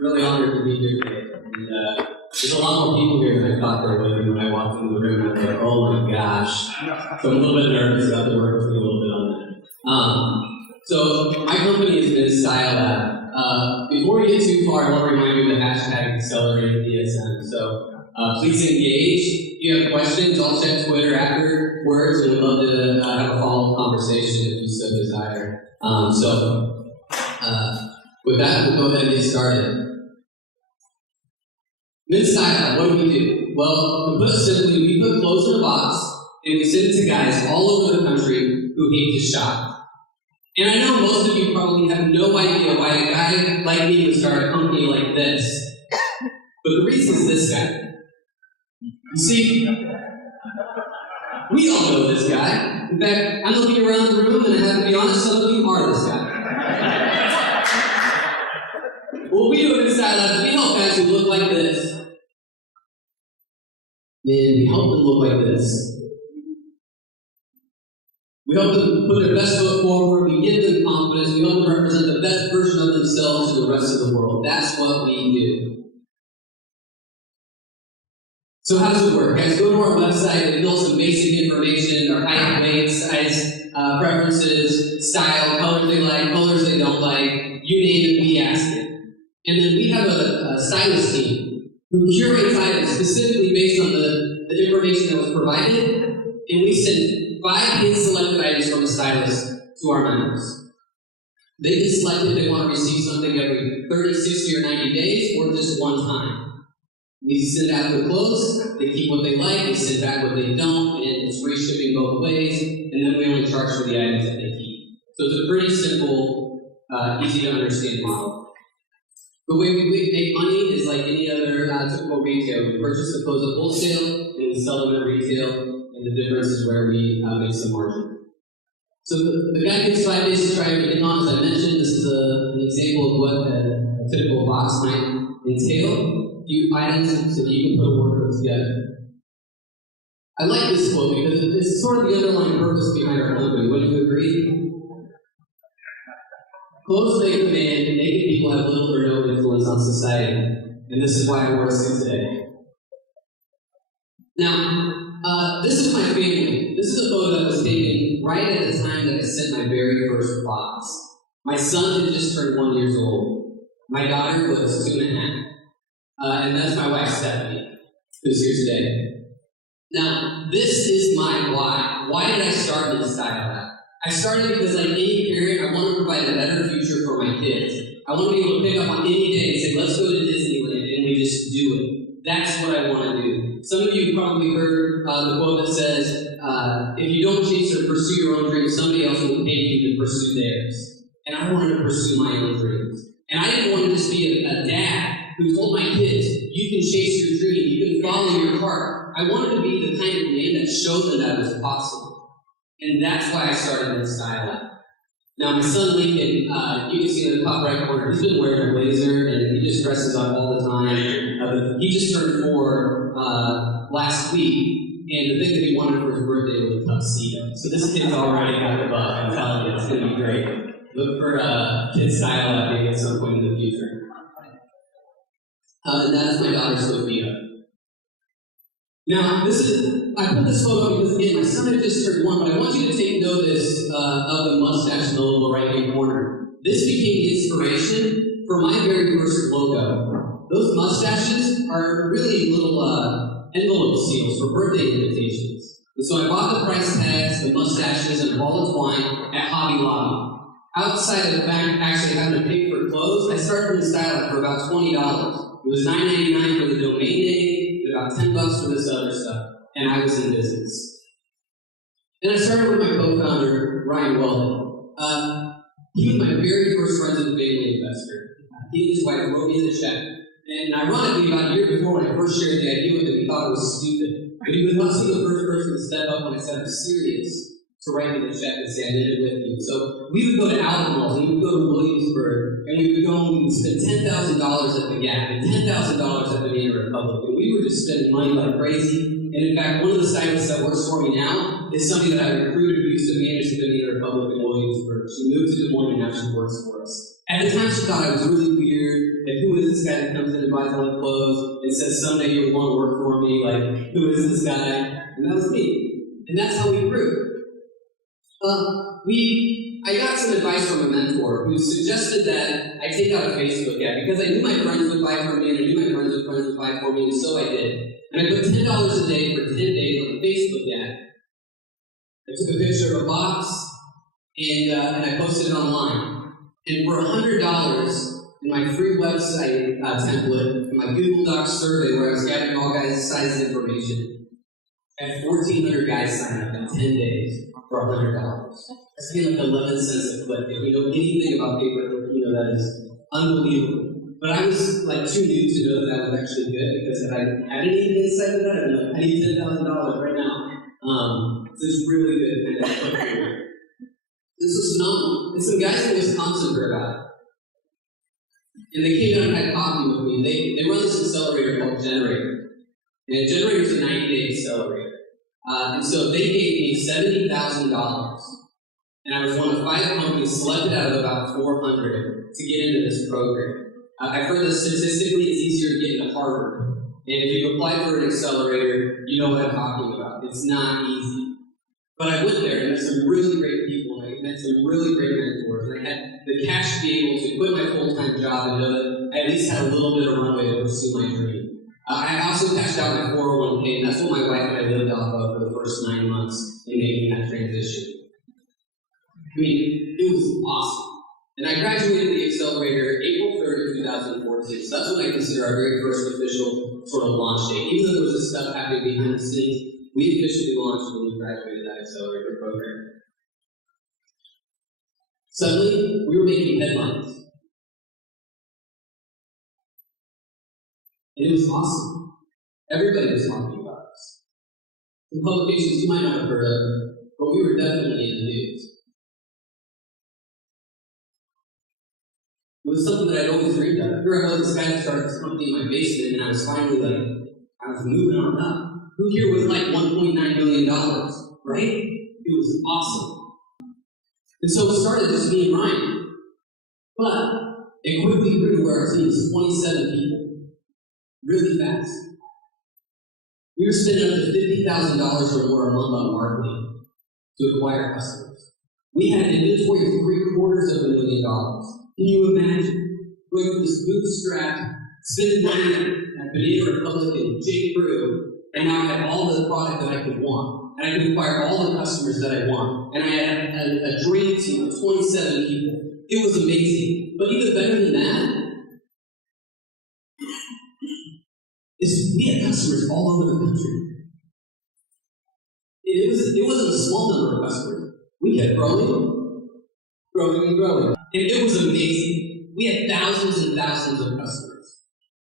really honored to be here today. And there's a lot more people here than I thought there would be when I walked into the room. I was like, oh my gosh. So I'm a little bit nervous about the work with me a little bit on that. So my company is Ms. Style Lab. Before we get too far, I want to remind you of the hashtag AccelDSM. So please engage. If you have questions, I'll check Twitter afterwards, and we'd love to have a follow-up conversation if you so desire. With that, we'll go ahead and get started. Mid-Style, what do? Well, to put it simply, we put clothes in a box, and we send it to guys all over the country who hate to shop. And I know most of you probably have no idea why a guy like me would start a company like this. But the reason is this guy. You see, we all know this guy. In fact, I'm looking around the room, and I have to be honest, some of you are this guy. What we do at Mid-Style is we help guys who look like this. And we help them look like this. We help them put their best foot forward, we give them confidence, we help them represent the best version of themselves to the rest of the world. That's what we do. So how does it work? Guys, go to our website and fill some basic information, our height, weight, size, preferences, style, colors they like, colors they don't like, you name it, we ask it. And then we have a stylist team who curates items specifically based on the information that was provided, and we send 5 hand-selected items from a stylist to our members. They can select if they want to receive something every 30, 60, or 90 days, or just one time. We send out the clothes, they keep what they like, they send back what they don't, and it's free shipping both ways, and then we only charge for the items that they keep. So it's a pretty simple, easy to understand model. The way we make money is like any other typical retail. We purchase the clothes at wholesale, and we sell them at retail, and the difference is where we make some margin. So the guy gets 5 days to try everything on. As I mentioned, this is an example of what a typical box might entail. A few items so that you can put a wardrobe together. I like this quote because it's sort of the underlying purpose behind our company. Wouldn't you agree? Clothes make a man, and naked people have little or no influence on society. And this is why I wore a suit today. Now, this is my family. This is a photo that was taken right at the time that I sent my very first box. My son had just turned 1 year old. My daughter was 2.5. And that's my wife, Stephanie, who's here today. Now, this is my why. Why did I start Mid-Style Lab? I started because, like any parent, I want to provide a better future for my kids. I want to be able to pick up on any day and say, let's go to Disneyland, and we just do it. That's what I want to do. Some of you probably heard the quote that says, if you don't chase or pursue your own dreams, somebody else will pay you to pursue theirs. And I wanted to pursue my own dreams. And I didn't want to just be a dad who told my kids, you can chase your dream, you can follow your heart. I wanted to be the kind of man that showed them that was possible. And that's why I started Mid-Style Lab. Now, my son Lincoln, you can see in the top right corner, he's been wearing a blazer and he just dresses up all the time. He just turned 4 last week, and the thing that he wanted for his birthday was a tuxedo. So this kid's already got the bug. I'm telling you, it's going to be great. Look for Mid-Style Lab at some point in the future. And that is my daughter, Sophia. Now, I put this photo because, again, my son had just turned 1, but I want you to take notice of the mustache in the lower right-hand corner. This became inspiration for my very first logo. Those mustaches are really little envelope seals for birthday invitations. And so I bought the price tags, the mustaches, and a ball of twine at Hobby Lobby. Outside of the fact actually having to pay for clothes, I started Mid-Style Lab for about $20. It was $9.99 for the domain name, and about $10 for this other stuff, and I was in business. And I started with my co-founder, Ryan Weldon. He was my very first friends and family investor. He and his wife wrote me the check. And ironically, about a year before when I first shared the idea with him, he thought it was stupid. But he was also the first person to step up when I said I'm serious to write me the check and say I did it with you. So we would go to Albemarle, we would go to Williamsburg, and we would go and we would spend $10,000 at the Gap and $10,000 at the Banana Republic. And we were just spending money like crazy. And in fact, one of the stylists that works for me now is somebody that I recruited who used to manage the Banana Republic in Williamsburg. She moved to Des Moines and now she works for us. At the time, she thought I was really weird Like, who is this guy that comes in and buys all the clothes and says, someday you'll want to work for me? Like, who is this guy? And that was me. And that's how we grew. I got some advice from a mentor who suggested that I take out a Facebook ad because I knew my friends would buy from me and I knew my friends would buy for me, and so I did. And I put $10 a day for 10 days on a Facebook ad. I took a picture of a box and I posted it online. And for $100 in my free website template, in my Google Docs survey where I was gathering all guys' size information, I had 1,400 guys sign up in 10 days for $100. That's getting like 11 cents a click. If you know anything about pay-per-click, you know that is unbelievable. But I was like too new to know that was actually good, because if I had any insight of that, I'd be like, I need $10,000 right now. So it's really good kind of click through. This was phenomenal. And some guys in Wisconsin heard about it. And they came down and had coffee with me. They run this accelerator called Generator. And a generator is a 90-day accelerator. And so they gave me $70,000. And I was one of 5 companies selected out of about 400 to get into this program. I've heard that statistically it's easier to get into Harvard. And if you apply for an accelerator, you know what I'm talking about. It's not easy. But I went there and met some really great people, and I met some really great mentors, and I had the cash to be able to quit my full-time job and know that I at least had a little bit of runway to pursue my dream. I also cashed out my 401k, and that's what my wife and I lived off of for the first 9 months in making that transition. I mean, it was awesome. And I graduated the accelerator April 3rd, 2014, so that's when I consider our very first official sort of launch date. Even though there was this stuff happening behind the scenes, we officially launched when we graduated that accelerator program. Suddenly, we were making headlines. And it was awesome. Everybody was talking about us. Some publications you might not have heard of, but we were definitely in the news. It was something that I'd always dreamed of. Here I was, this guy that started this company in my basement, and I was finally I was moving on up. Who here was like $1.9 million, right? It was awesome. And so it started just me and Ryan. But it quickly grew to where our team was 27 people. Really fast. We were spending up to $50,000 or more a month on marketing to acquire customers. We had an inventory of $750,000. Can you imagine going through this bootstrap, spending money at Banana Republic and J. Crew, and now I had all the product that I could want, and I could acquire all the customers that I want, and I had a dream team of 27 people. It was amazing. But even better than that is we had customers all over the country. It wasn't a small number of customers. We kept growing and growing. And it was amazing. We had thousands and thousands of customers.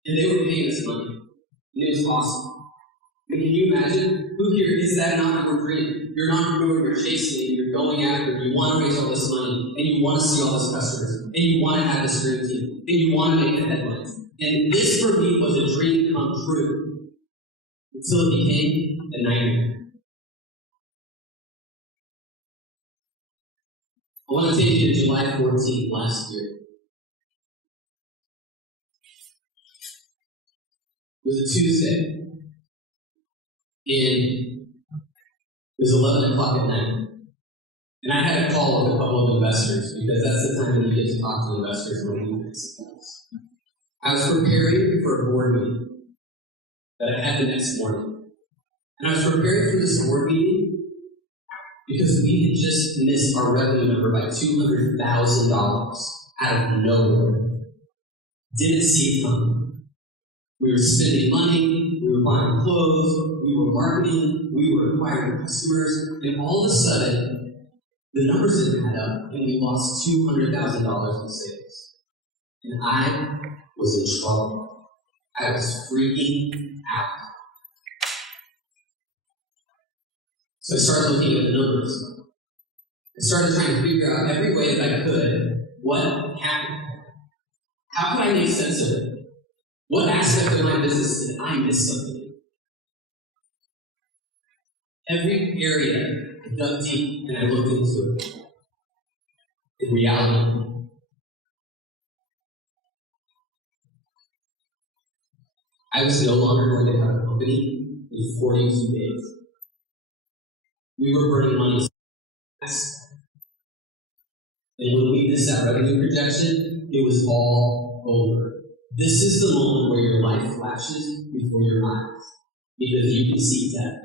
And they were paying us money. And it was awesome. And can you imagine? Who here is that not your dream? You're an entrepreneur, you're chasing it, you're going after it, you want to raise all this money, and you want to see all those customers, and you want to have this dream team, and you want to make the headlines. And this for me was a dream come true. Until it became a nightmare. I want to take you to July 14th last year. It was a Tuesday. And it was 11 o'clock at night. And I had a call with a couple of investors, because that's the time when you get to talk to investors when you make success. I was preparing for a board meeting that I had the next morning. And I was preparing for this board meeting because we had just missed our revenue number by $200,000 out of nowhere. Didn't see it coming. We were spending money, we were buying clothes, we were marketing, we were acquiring customers, and all of a sudden, the numbers didn't add up, and we lost $200,000 in sales. And I was in trouble. I was freaking out. So I started looking at the numbers. I started trying to figure out every way that I could what happened. How could I make sense of it? What aspect of my business did I miss something? Every area I dug deep and I looked into it. In reality, I was no longer going to have a company in 42 days. We were burning money so fast. And when we missed that revenue projection, it was all over. This is the moment where your life flashes before your eyes, because you can see death.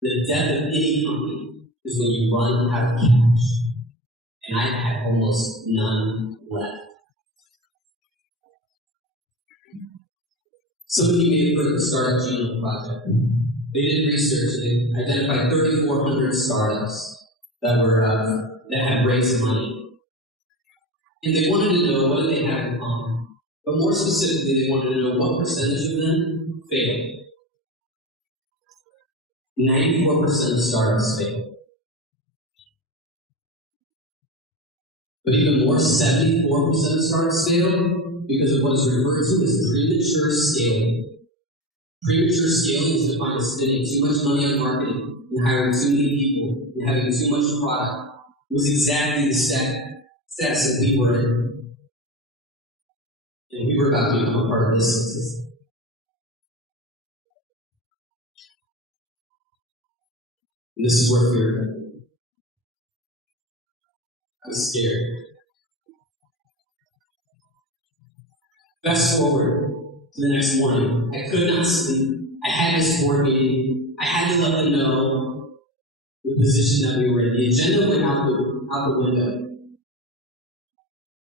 The death of any company is when you run out of cash. And I had almost none left. Some of you may have heard of the Startup Genome Project. They did research and they identified 3,400 startups that had raised money. And they wanted to know what did they have in common. But more specifically, they wanted to know what percentage of them failed. 94% of startups failed. But even more, 74% of startups failed because of what is referred to as premature scaling. Premature scaling is defined as spending too much money on marketing and hiring too many people and having too much product. It was exactly the status that we were in. And we were about to become a part of this system. And this is where fear came. I was scared. Fast forward to the next morning. I could not sleep. I had this board meeting. I had to let them know the position that we were in. The agenda went out the window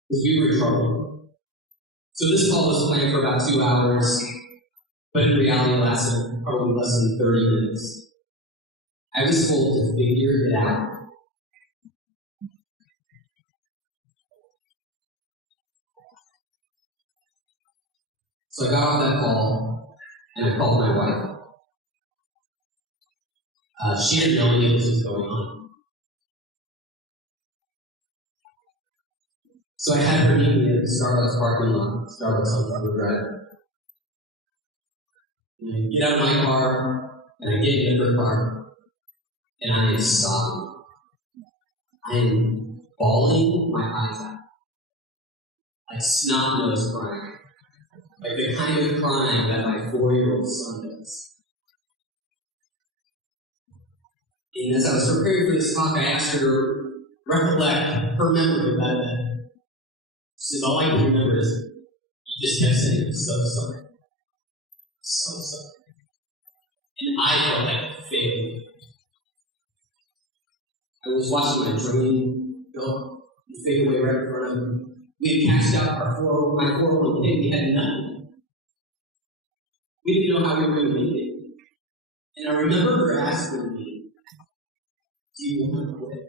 because we were in trouble. So this call was planned for about 2 hours, but in reality it lasted probably less than 30 minutes. I was told to figure it out. So I got off that call, and I called my wife. She didn't know any of this was going on. So I had her meet me at the Starbucks parking lot, Starbucks on Harvard Drive. And I get out of my car, and I get in her car, and I am sobbing. I am bawling my eyes out. Like snot-nosed crying. Like the kind of crying that my 4-year-old son does. And as I was preparing for this talk, I asked her to recollect her memory of that event. She said, all I can remember is, you just kept saying, I'm so sorry. So sorry. And I felt like a failure. I was watching my dream go and fade away right in front of me. We had cashed out my 401k, we had nothing. We didn't know how we were going to make it. And I remember her asking me, do you want to quit?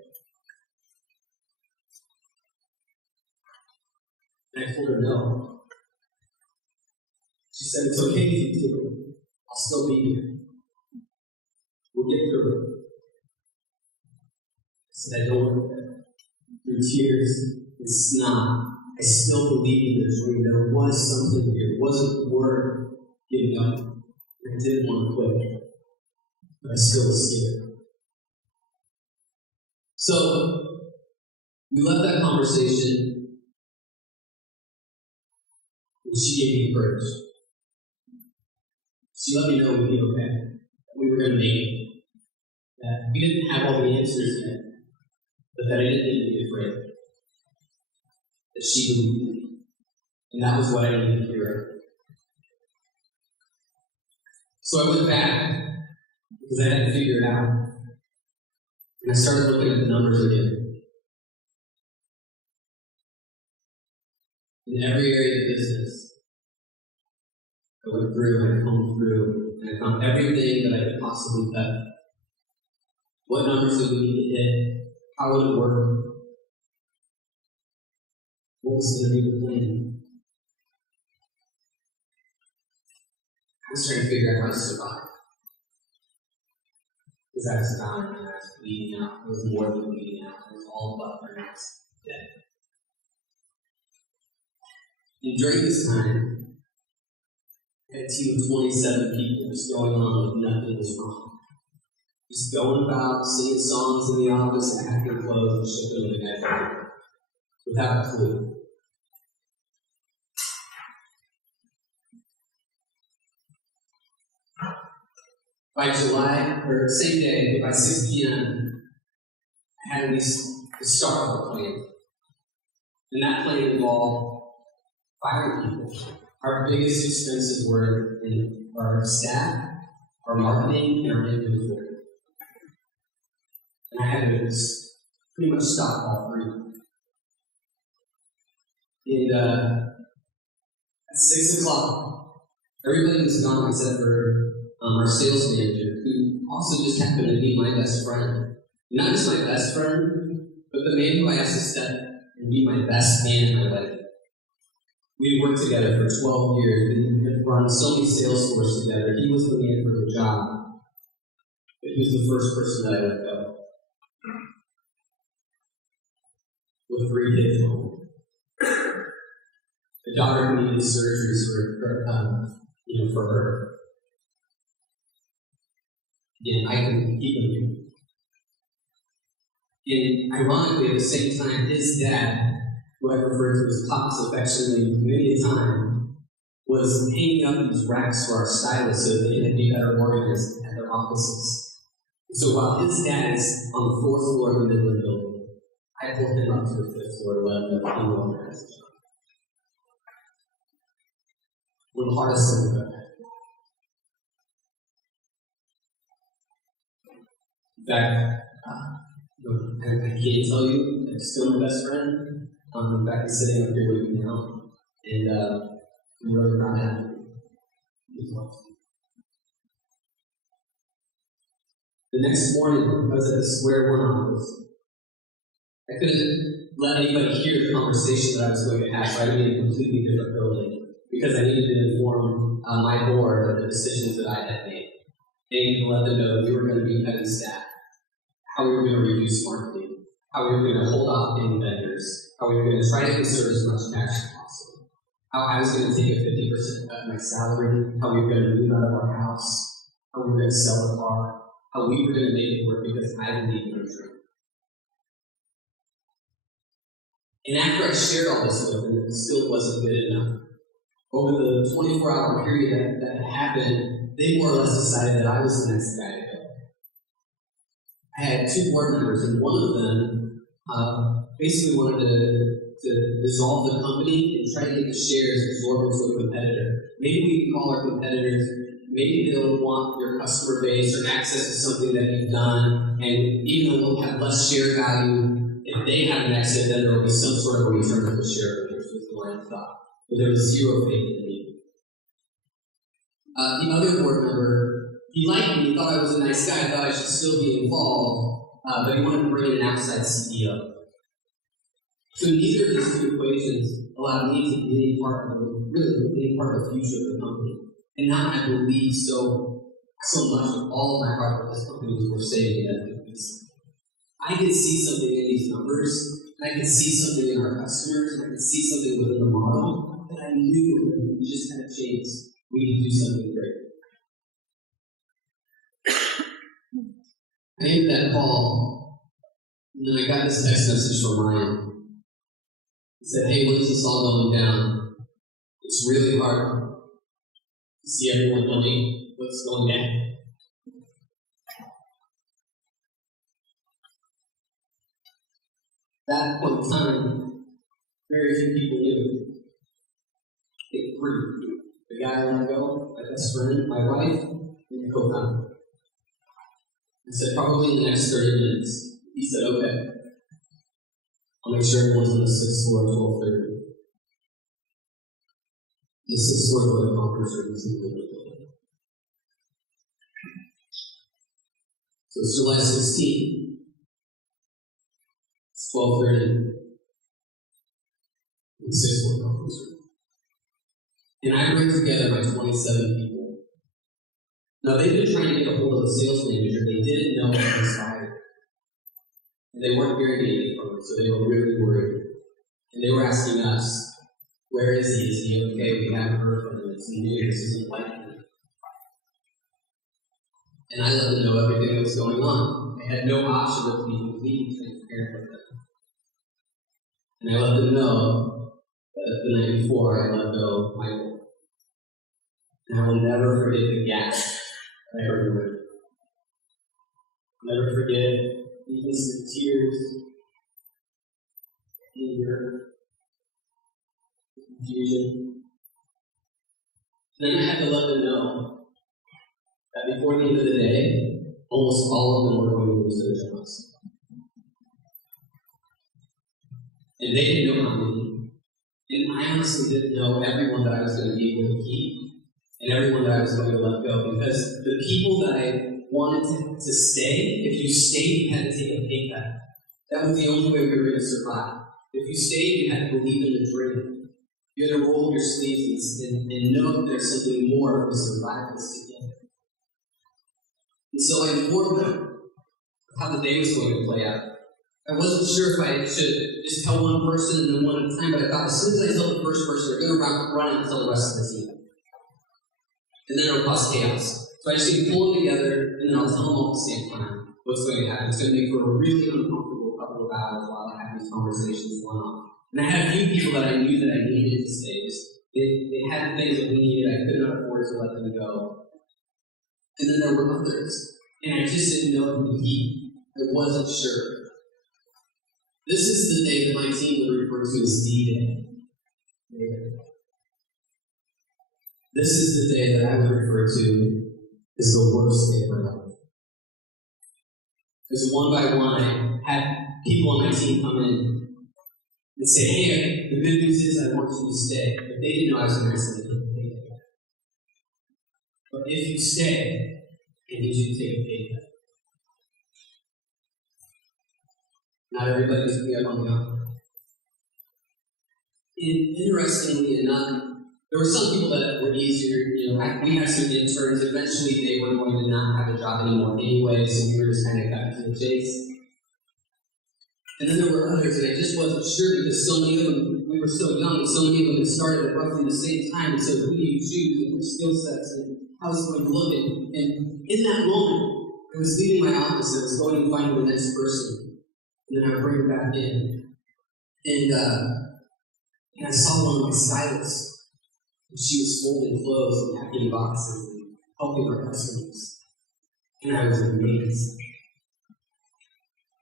And I told her no. She said, it's okay if you do. I'll still be here. We'll get through it. I said, I don't want to quit. Through tears and snot, I still believed in the dream. There was something here. It wasn't worth giving up. I didn't want to quit. But I still was scared. So, we left that conversation, and she gave me courage. She let me know we'd be okay, that we were going to make it, that we didn't have all the answers yet, but that I didn't need to be afraid, that she believed in me, and that was what I needed to hear. So I went back, because I had to figure it out, and I started looking at the numbers again. In every area of business, I went through and I combed through, and I found everything that I could possibly cut. What numbers did we need to hit? How would it work? What was going to be the plan? I was trying to figure out how to survive. Because I was dying and I was bleeding out. It was more than bleeding out. It was all but my next dead. And during this time, I had a team of 27 people just going on like nothing was wrong. Just going about, singing songs in the office, acting clothes, and shipping them to the guys without a clue. By July, or same day, by 6 p.m., I had at least the start of a plan. And that plan involved firing people. Our biggest expenses were in our staff, our marketing, and our inventory. And I had to pretty much stop all three. And at 6 o'clock, everybody was gone except for our sales manager, who also just happened to be my best friend. Not just my best friend, but the man who I asked to step and be my best man in my life. We had worked together for 12 years. We had run so many sales forces together. He was the man for the job. But he was the first person that I let go. With 3 kids at home. A daughter who needed surgeries for her. And I couldn't keep him. And ironically, at the same time, his dad, who I referred to as Pops affectionately many a time, was hanging up these racks for our stylists so that they could be better organized at their offices. So while his dad is on the 4th floor of the Midland building, I pulled him up to the 5th floor to let him know that he organized his job. One of the hardest things about that. In fact, I can't tell you, I'm still my best friend. In fact, he's sitting up here with me now, and I'm really proud to have him. The next morning, I was at the Square One office. I couldn't let anybody hear the conversation that I was going to have, so I was in a completely different building, because I needed to inform my board of the decisions that I had made. I needed to let them know that we were going to be cutting staff, how we were going to reduce marketing, how we were going to hold off paying vendors, how we were going to try to conserve as much cash as possible, how I was going to take a 50% cut of my salary, how we were going to move out of our house, how we were going to sell the car, how we were going to make it work because I believed in the dream. And after I shared all this with them, it still wasn't good enough. Over the 24-hour period that had happened, they more or less decided that I was the next guy to go. I had 2 board members, and one of them basically wanted to dissolve the company and try to get the shares absorbed into a competitor. Maybe we can call our competitors, maybe they'll want your customer base or access to something that you've done, and even though they'll have less share value, if they have an exit, then there will be some sort of a return of the share holders, was the line of thought. But there was zero faith in me. The other board member, he liked me, he thought I was a nice guy, thought I should still be involved, but he wanted to bring in an outside CEO. So neither of these 2 equations allowed me to be any part of the future of the company. And now I believe so much with all of my heart that this company was worth saving at the piece. I could see something in these numbers, and I could see something in our customers, and I could see something within the model that I knew that we just had a chance. We could do something great. I ended that call, and then I got this text message from Ryan. He said, "Hey, when is this all going down? It's really hard to see everyone knowing what's going down." At that point in time, very few people knew. I think 3. The guy I let go, my best friend, my wife, and the co-founder. I said, probably in the next 30 minutes. He said, okay. I'll make sure everyone's on the 6th floor at 12:30. The 6th floor is where the conference room is in the building. So it's July 16th. It's 12:30. The 6th floor conference room. And I bring together my 27 people. Now, they've been trying to get a hold of the sales manager. They didn't know he was fired. And they weren't hearing anything from him, so they were really worried. And they were asking us, where is he? Is he okay? We haven't heard from him. It's new. This isn't like him. And I let them know everything that was going on. I had no option but to be completely transparent with them. And I let them know that the night before I let go Michael. And I will never forget the gasp that I heard him. Never forget the instant tears, anger, confusion. And then I had to let them know that before the end of the day, almost all of them were going to lose their jobs. And they didn't know how many. And I honestly didn't know everyone that I was going to be able to keep and everyone that I was going to let go. Because the people that I wanted to stay, if you stayed, you had to take a pay cut. That was the only way we were going to survive. If you stayed, you had to believe in the dream. You had to roll up your sleeves and know that there's something more to survive this together. And so I informed them of how the day was going to play out. I wasn't sure if I should just tell one person and then one at a time, but I thought as soon as I tell the first person, they're going to run and tell the rest of the team. And then it'll cause chaos. So I just need to pull them together, and then I'll tell them all at the same time what's going to happen. It's going to make for a really uncomfortable couple of hours while I have these conversations going on. And I had a few people that I knew that I needed to stay. They had things that we needed. I could not afford to let them go. And then there were others. And I just didn't know who to keep. I wasn't sure. This is the day that my team would refer to as D-Day. This is the day that I would refer to as the worst day of my life. Because one by one, I had people on my team come in and say, hey, the good news is I want you to stay. But they didn't know I was going to ask them to take a pay cut. But if you stay, I need you to take a pay cut. Not everybody's going to be up on the offer. Interestingly enough, there were some people that were easier. We had some interns. Eventually, they were going to not have a job anymore anyway, so we were just kind of cut to the chase. And then there were others, and I just wasn't sure because so many of them, we were so young, and so many of them had started at roughly the same time. And so, who do you choose, and which skill sets, and how's it going to look? And in that moment, I was leaving my office, and I was going to find the next person, and then I would bring her back in. And I saw one of my stylists. And she was folding clothes and packing boxes and helping our customers. And I was amazed.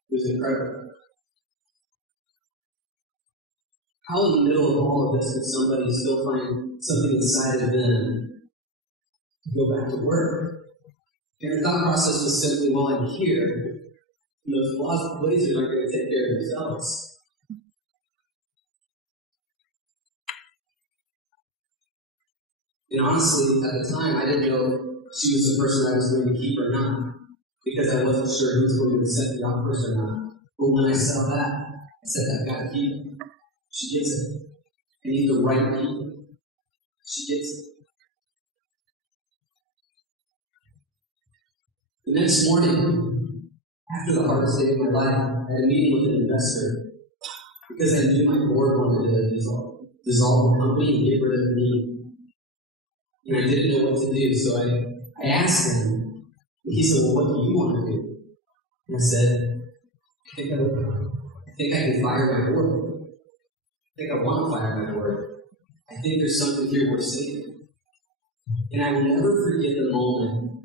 It was incredible. How in the middle of all of this could somebody still find something inside of them to go back to work? And her thought process was simply, well, I'm here, and those blazers aren't going to take care of themselves. And honestly, at the time, I didn't know if she was the person I was going to keep or not, because I wasn't sure who was going to accept the offers or not. But when I saw that, I said, I've got to keep it. She gets it. I need the right people. She gets it. The next morning, after the hardest day of my life, I had a meeting with an investor because I knew my board wanted to dissolve the company and get rid of me. And I didn't know what to do, so I asked him, and he said, well, what do you want to do? And I said, I think I can fire my board. I think I want to fire my board. I think there's something here worth saving. And I will never forget the moment,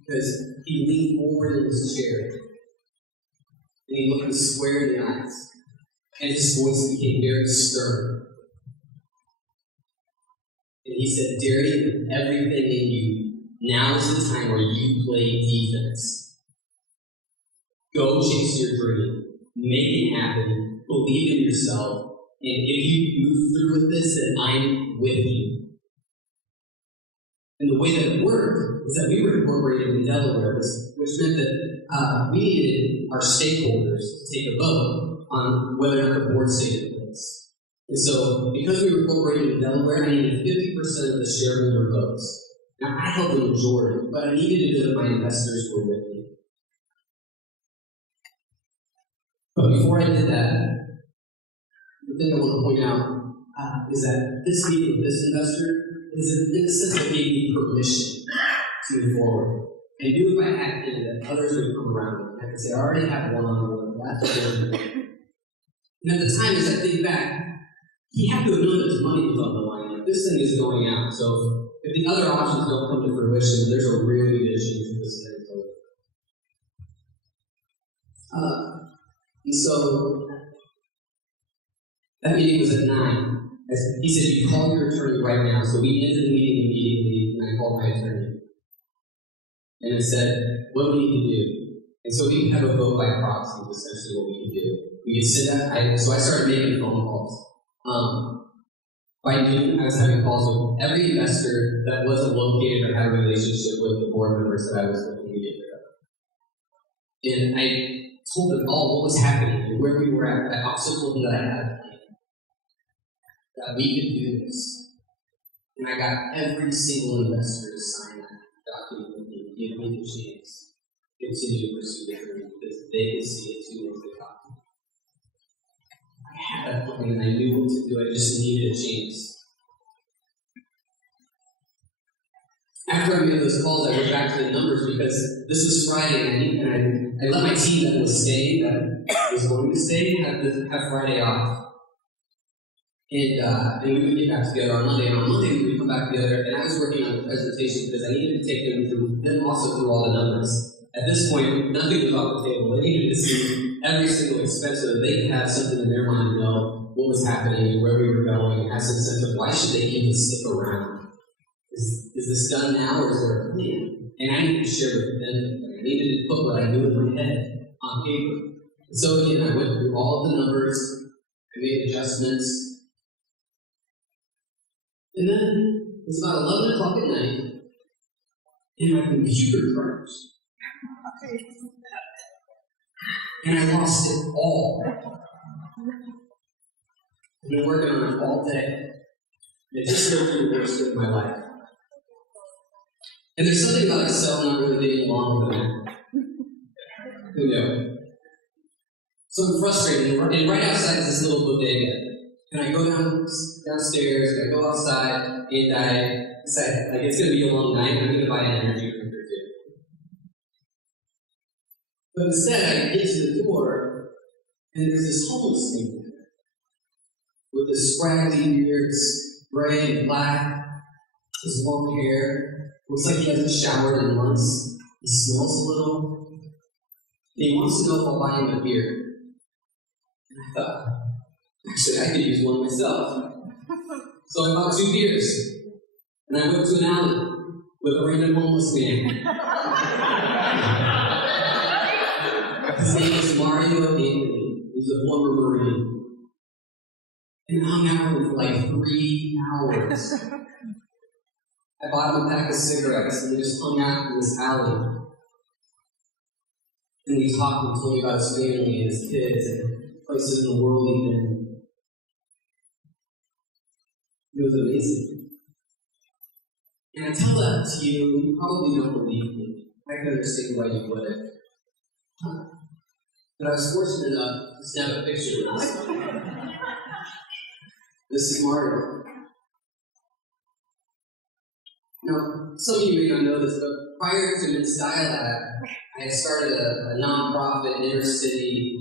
because he leaned forward in his chair, and he looked me square in the eyes, and his voice became very stern. And he said, Derian, everything in you, now is the time where you play defense. Go chase your dream. Make it happen. Believe in yourself. And if you move through with this, then I'm with you. And the way that it worked is that we were incorporated in Delaware, which meant that we needed our stakeholders to take a vote on whether or not the board stayed in place. And so, because we were incorporated in Delaware, I needed 50% of the shareholder votes. Now, I held the majority, but I needed to know that my investors were with me. But before I did that, the thing I want to point out is that this meeting with this investor is, in a sense, what gave me permission to move forward. I knew if I had in that others would come around. I could say, I already have one-on-one. That's what And at the time, as I think back, he had to have known that his money was on the line. Like, this thing is going out. So if the other options don't come to fruition, there's a really good issue for this thing. And so that meeting was at 9. He said, "You call your attorney right now." So we ended the meeting immediately, and I called my attorney. And I said, "What do we need to do?" And so we could have a vote by proxy, is essentially what we could do. We could sit down. So I started making phone calls. By noon, I was having calls with every investor that wasn't located or had a relationship with the board members that I was looking to get rid of. And I told them all what was happening and where we were at. I also told them that I had a plan, that we could do this. And I got every single investor to sign that document with me, give me the chance to continue to pursue the dream because they could see it too as they got me. I had a plan and I knew what to do, I just needed a chance. After I made those calls, I went back to the numbers because this was Friday and I let my team that was staying, that was going to stay, have Friday off. And we would get back together on Monday. And on Monday, we would come back together, and I was working on a presentation because I needed to take them also through all the numbers. At this point, nothing was off the table. They needed to see every single expense so that they could have something in their mind to know what was happening and where we were going, and have some sense of why should they even stick around. Is this done now, or is there a plan? And I needed to share with them. I needed to put what I knew in my head on paper. And so again, I went through all of the numbers. I made adjustments. And then it was about 11 o'clock at night, and my computer crashed. And I lost it all. I've been working on it all day. It just went through the worst of my life. And there's something about Excel not really getting along with that. Who knew? So I'm frustrated, and right outside is this little bodega. And I go downstairs, and I go outside, and I decide, like, it's going to be a long night, and I'm going to buy an energy drink or two. But instead, I get to the door, and there's this homeless thing there, with this scraggly beard, gray and black, his long hair. Looks like he hasn't showered in months. He smells a little. And he wants to know if I'll buy him a beer. And I thought, actually, I could use one myself. So I bought 2 beers. And I went to an alley with a random homeless man. His name is Mario Anthony. He's a former Marine. And hung out with him for like 3 hours. I bought him a pack of cigarettes, and we just hung out in this alley. And we talked and told me about his family and his kids and places in the world he'd been. It was amazing. And I tell that to you, and you probably don't believe me. I can understand why you wouldn't. But I was fortunate enough to snap a picture with this one. This is Mario. Now, some of you may not know this, but prior to Mid-Style Lab, I had started a nonprofit inner-city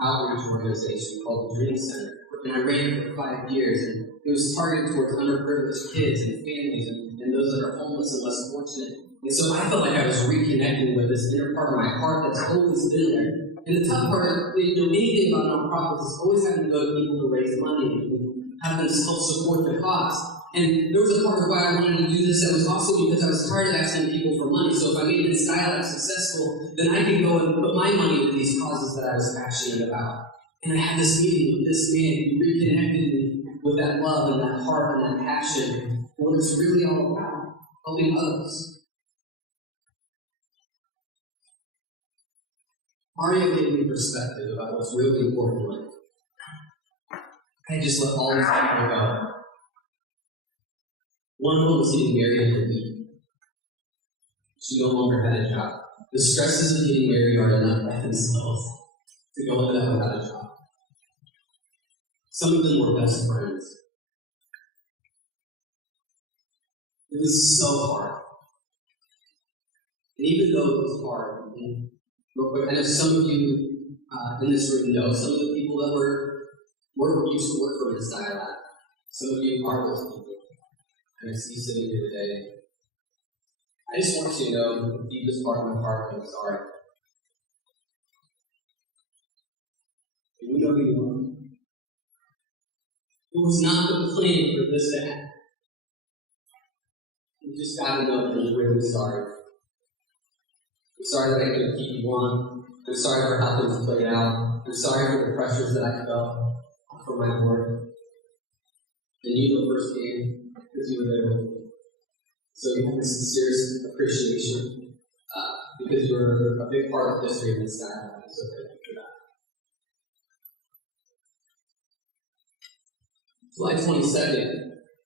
outreach organization called the Dream Center. And I ran it for 5 years, and it was targeted towards underprivileged kids and families and those that are homeless and less fortunate. And so I felt like I was reconnecting with this inner part of my heart that's always been there. And the tough part, anything about nonprofits is always having to go to people to raise money and have them help support the cost. And there was a part of why I wanted to do this that was also because I was tired of asking people for money. So if I made Mid-Style Lab successful, then I could go and put my money into these causes that I was passionate about. And I had this meeting with this man who reconnected me with that love and that heart and that passion for what it's really all about, helping others. Mario gave me perspective about what's really important in life. I just let all these people go. One of them was getting married and a week. She no longer had a job. The stresses of getting married are enough by themselves to go into that without a job. Some of them were best friends. It was so hard. And even though it was hard, and I know some of you in this room know some of the people that used to work for Mid-Style Lab. Some of you are those people. And I see you sitting here today. I just want you to know the deepest part of my heart, I'm sorry. You know who you are. It was not the plan for this to happen. You just got to know that I'm really sorry. I'm sorry that I couldn't keep you on. I'm sorry for how things played out. I'm sorry for the pressures that I felt for my work. And you know firsthand because you were there with me. So you have a sincere appreciation because you were a big part of history in this dialogue. So thank you for that. July 22nd,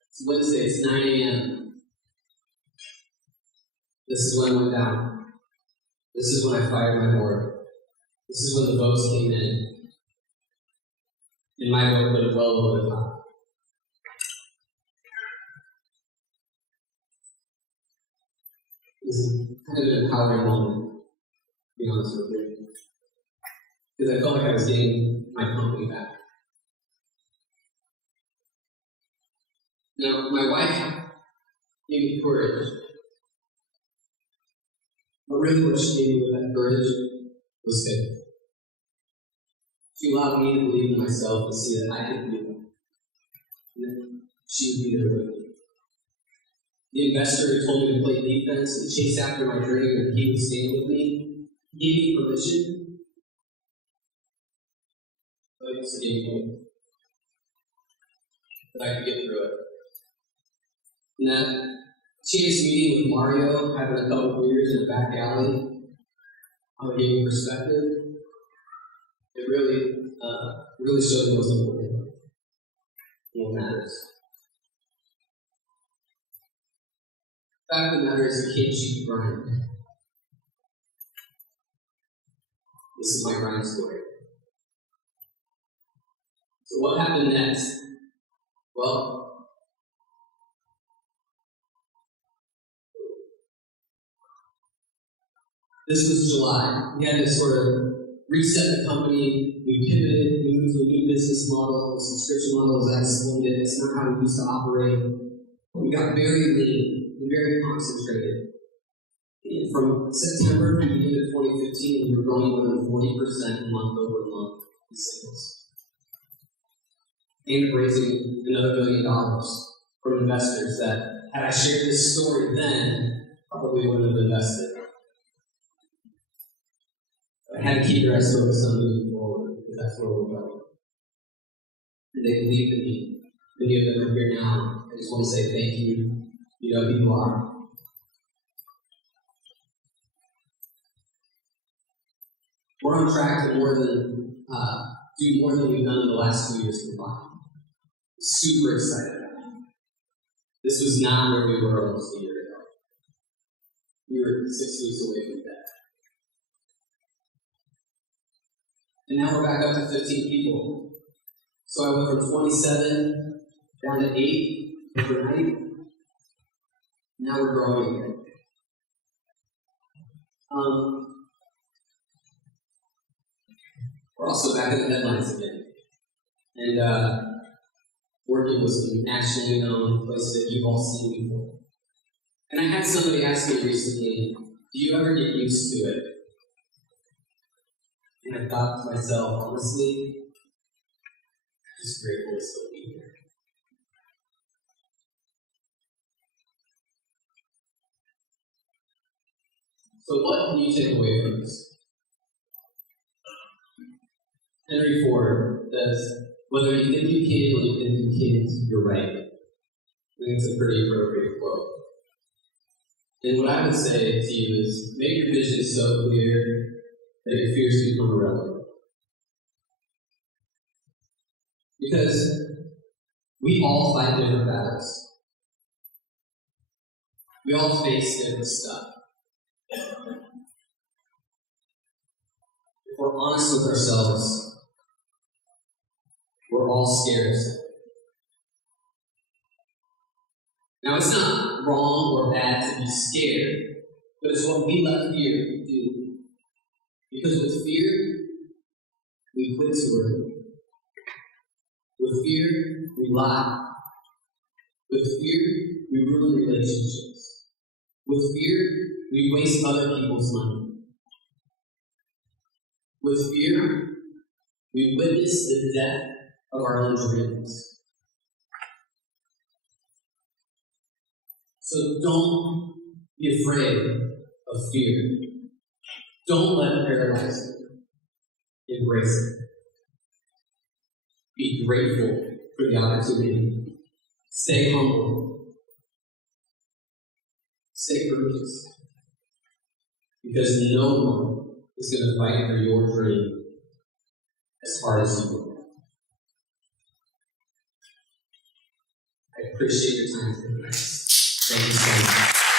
it's Wednesday, it's 9 a.m. This is when I went down. This is when I fired my board. This is when the votes came in. And my vote went well over the top. It was kind of an empowering moment, to be honest with you. Because I felt like I was getting my company back. Now, my wife gave me courage. But really what she gave me with that courage was faith. She allowed me to believe in myself and see that I could do it. And that she would be there with me. The investor who told me to play defense and chase after my dream and he would stand with me, he gave me permission. But he also gave me hope that I could get through it. And that chance meeting with Mario, having a couple of beers in a back alley, how it gave me perspective. It really showed me what's important and what matters. The fact of the matter is, you can't cheat the grind. This is my grind story. So what happened next? Well, this was July. We had to sort of reset the company. We pivoted. We moved to a new business model, a subscription model, as I explained it. It's not how we used to operate. We got very lean and very concentrated. And from September to the end of 2015, we were growing more than 40% month over month in sales. And raising another $1 billion from investors that, had I shared this story then, probably wouldn't have invested. I had to keep your eyes focused on moving forward, because that's where we're going. And they believe in me. Many of them are here now. I just want to say thank you. You know who you are. We're on track to do more than we've done in the last 2 years combined. Super excited about it. This was not where we were almost a year ago. We were 6 weeks away from that. And now we're back up to 15 people. So I went from 27 down to 8 overnight. Now we're growing again. We're also back in the headlines again. And working with some nationally known places that you've all seen before. And I had somebody ask me recently, do you ever get used to it? And I thought to myself, honestly, I'm just grateful to still be here. So what can you take away from this? Henry Ford says, whether you think you can or you think you can't, you're right. I think it's a pretty appropriate quote. And what I would say to you is, make your vision so clear that your fears become irrelevant. Because we all fight different battles. We all face different stuff. If we're honest with ourselves, we're all scared of something. Now, it's not wrong or bad to be scared, but it's what we let fear do. Because with fear, we quit too early. With fear, we lie. With fear, we ruin relationships. With fear, we waste other people's money. With fear, We witness the death of our own dreams. So don't be afraid of fear. Don't let it paralyze you. Embrace it. Be grateful for the opportunity. Stay humble. Stay courageous. Because no one is going to fight for your dream as hard as you will. I appreciate your time today. Thank you so much.